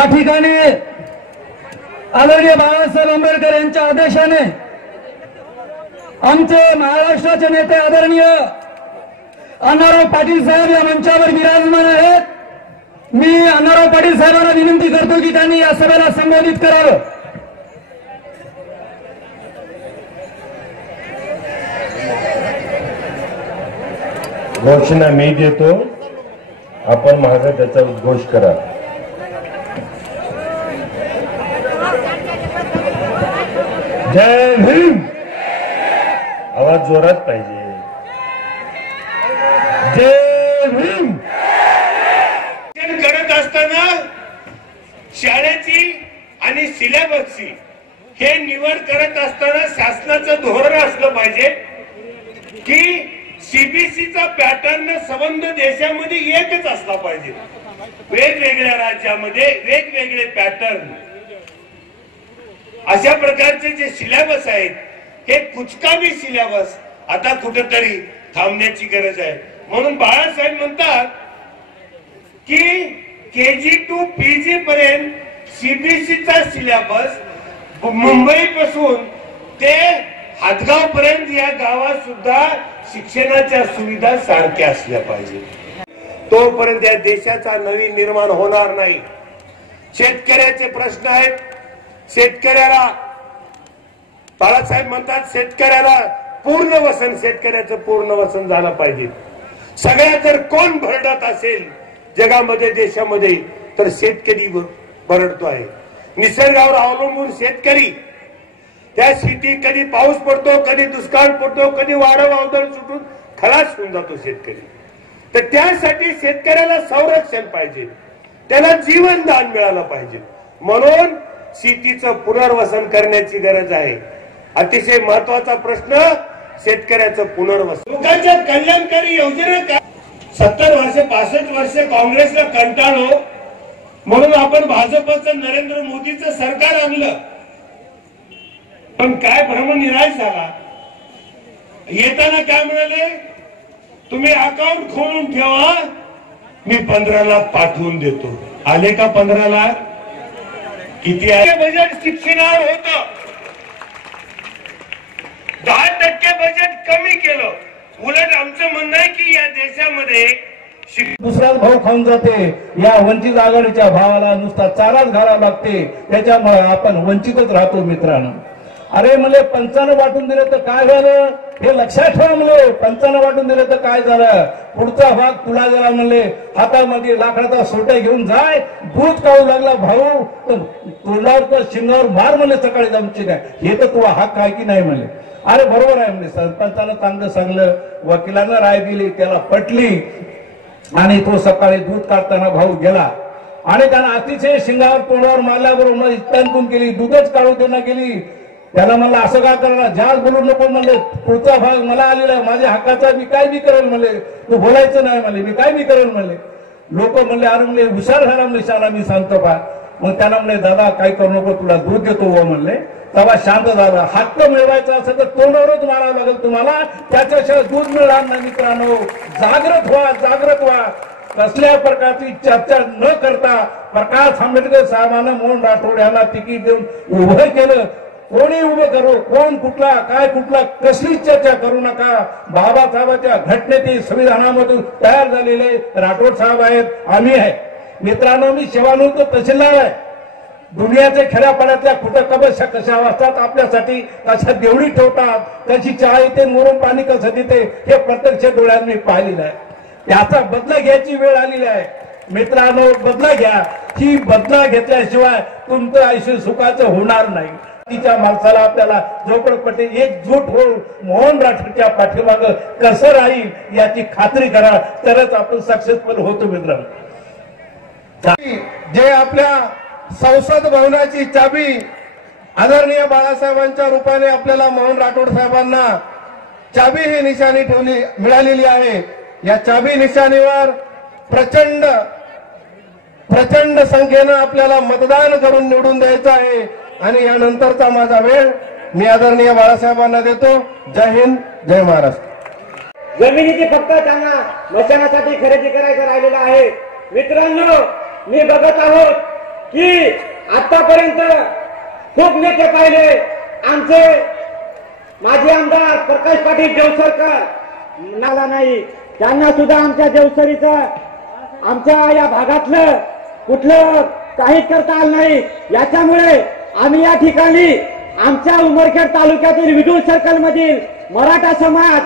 या ठिकाणी आदरणीय बाळासाहेब आंबेडकर यांच्या आदेशाने आमचे महाराष्ट्राचे नेते आदरणीय अण्णाराव पाटील साहेब या मंचावर विराजमान आहेत. मी अण्णाराव पाटील साहेबांना विनंती करतो की त्यांनी या सभेला संबोधित करावं. घोषणा मी देतो. आपण माझा त्याचा उद्घोष करा. जय भीम आवाज जोरात पाहिजे. जय भीम करत असताना शाळेची आणि सिलेबसची हे निवड करत असताना शासनाचं धोरण असलं पाहिजे की सीबीसीचा पॅटर्न संबंध देशामध्ये एकच असला पाहिजे. वेगवेगळ्या राज्यामध्ये वेगवेगळे पॅटर्न अशा प्रकारचे जे सिलेबस आहेत हे कुचकामी सिलेबस आता कुठंतरी थांबण्याची गरज आहे. म्हणून बाळासाहेब म्हणतात की के जी टू पीजी पर्यंत सीबीएसईचा सिलेबस मुंबई पासून ते हातगाव पर्यंत या गावात सुद्धा शिक्षणाच्या सुविधा सारख्या असल्या पाहिजे. तोपर्यंत या देशाचा नवीन निर्माण होणार नाही. शेतकऱ्याचे प्रश्न आहेत शेतकऱ्याला बाळासाहेब म्हणतात शेतकऱ्याला पूर्ण वसन शेतकऱ्याचं पूर्ण वसन झालं पाहिजे. सगळ्या जर कोण भरडत असेल जगामध्ये देशामध्ये तर शेतकरी भरडतो आहे. निसर्गावर अवलंबून शेतकरी. त्या शेती कधी पाऊस पडतो कधी दुष्काळ पडतो कधी वारं वावदळ सुटून खलास होऊन जातो शेतकरी. तर त्यासाठी शेतकऱ्याला संरक्षण पाहिजे. त्याला जीवनदान मिळालं पाहिजे. म्हणून शेतीचं पुनर्वसन करण्याची गरज आहे. अतिशय महत्त्वाचा प्रश्न शेतकऱ्याचं पुनर्वसन. लोकांच्या कल्याणकारी योजना काय सत्तर वर्ष पासष्ट वर्ष काँग्रेसला कंटाळलो म्हणून आपण भाजपचं नरेंद्र मोदीचं सरकार आणलं. पण काय भ्रमनिराश झाला? येताना काय म्हणाले? तुम्ही अकाउंट खोलून ठेवा मी पंधरा लाख पाठवून देतो. आले का पंधरा लाख किती आहे बजेट शिक्षणावर होत. दहा टक्के बजेट कमी केलं. उलट आमचं म्हणणं आहे की या देशामध्ये दुसराच भाव खाऊन जाते. या वंचित आघाडीच्या भावाला नुसता चाराच घालावा लागते. त्याच्यामुळे आपण वंचितच राहतो मित्रांनो. अरे म्हणले पंचानं वाटून दिलं तर काय झालं? हे लक्षात ठेवा म्हणले पंचानं वाटून दिलं तर काय झालं? पुढचा भाग तुला गेला म्हणले. हातामध्ये लाकडाचा सोटा घेऊन जाय. दूध काढू लागला भाऊ. तर तोंडावर तर शिंगावर मार म्हणले सकाळी जमची काय. हे तर तुला हक्क आहे की नाही म्हणले. अरे बरोबर आहे म्हणजे सरपंचानं चांगलं सांगलं. वकिलानं राय दिली त्याला पटली. आणि तो सकाळी दूध काढताना भाऊ गेला. आणि त्यानं अतिशय शिंगावर तोंडावर मारल्याबरोबर इत्तांतून केली. दूधच काढू त्यांना गेली त्याला म्हणलं असं का करणार? जास्त बोलू नको म्हणले पुढचा भाग मला आलेला आहे माझ्या हक्काचा मी काय मी करेल म्हणले. तू बोलायचं नाही म्हणले मी काय मी करेल म्हणले. लोक म्हणले अरे म्हणले हुशार झाला म्हणले शाला मी सांगतो का मग त्यांना म्हणले दादा काय करू नको तुला दूध देतो व म्हणले. तेव्हा शांत झाला. हक्क मिळवायचा असेल तर तोंडावरच मारावं लागेल तुम्हाला. त्याच्याशिवाय दूध मिळणार नाही मित्रांनो. जागृत व्हा जागृत व्हा. कसल्या प्रकारची चर्चा न करता प्रकाश आंबेडकर साहेबांना म्हणून राठोड यांना तिकीट देऊन उभं केलं. कोणी उभं करू कोण कुठला काय कुठला कसलीच चर्चा करू नका. बाबासाहेबांच्या घटनेतील संविधानामधून तयार झालेले राठोड साहेब आहेत आम्ही आहे. मित्रांनो मी सेवानिवृत्त तहसीलदार आहे. दुनियाच्या खेड्यापाड्यातल्या कुठं कबशा कशा वाचतात आपल्यासाठी कशा देवडी ठेवतात कशी चहा येते मोरून पाणी कसं देते हे प्रत्यक्ष डोळ्यात मी पाहिलेलं आहे. त्याचा बदला घ्यायची वेळ आलेली आहे. मित्रांनो बदला घ्या. ही बदला घेतल्याशिवाय तुमचं आयुष्य सुखाचं होणार नाही. तिच्या माणसाला आपल्याला झोपडपट्टी एकजूट होऊन मोहन राठोडच्या पाठीमाग कसं राहील याची खात्री करा तरच आपण सक्सेसफुल होतो मित्रांनो. जे आपल्या संसद भवनाची चाबी आदरणीय बाळासाहेबांच्या रूपाने आपल्याला मोहन राठोड साहेबांना चाबी ही निशाणी ठेवली मिळालेली आहे. या चाबी निशाणीवर प्रचंड प्रचंड संख्येनं आपल्याला मतदान करून निवडून द्यायचं आहे. आणि यानंतरचा माझा वेळ मी आदरणीय बाळासाहेबांना देतो. जय हिंद जय महाराष्ट्र. जमिनीची फक्त त्यांना मशानासाठी खरेदी करायचं राहिलेलं आहे. मित्रांनो मी बघत आहोत की आतापर्यंत खूप नेते पाहिले. आमचे माजी आमदार प्रकाश पाटील देवसरकर. नाला नाही. त्यांना सुद्धा आमच्या देवसरीचं आमच्या या भागातलं कुठलं काहीच करता आलं नाही. याच्यामुळे आम्ही या ठिकाणी आमच्या उमरखेड तालुक्यातील विडूळ सर्कल मधील मराठा समाज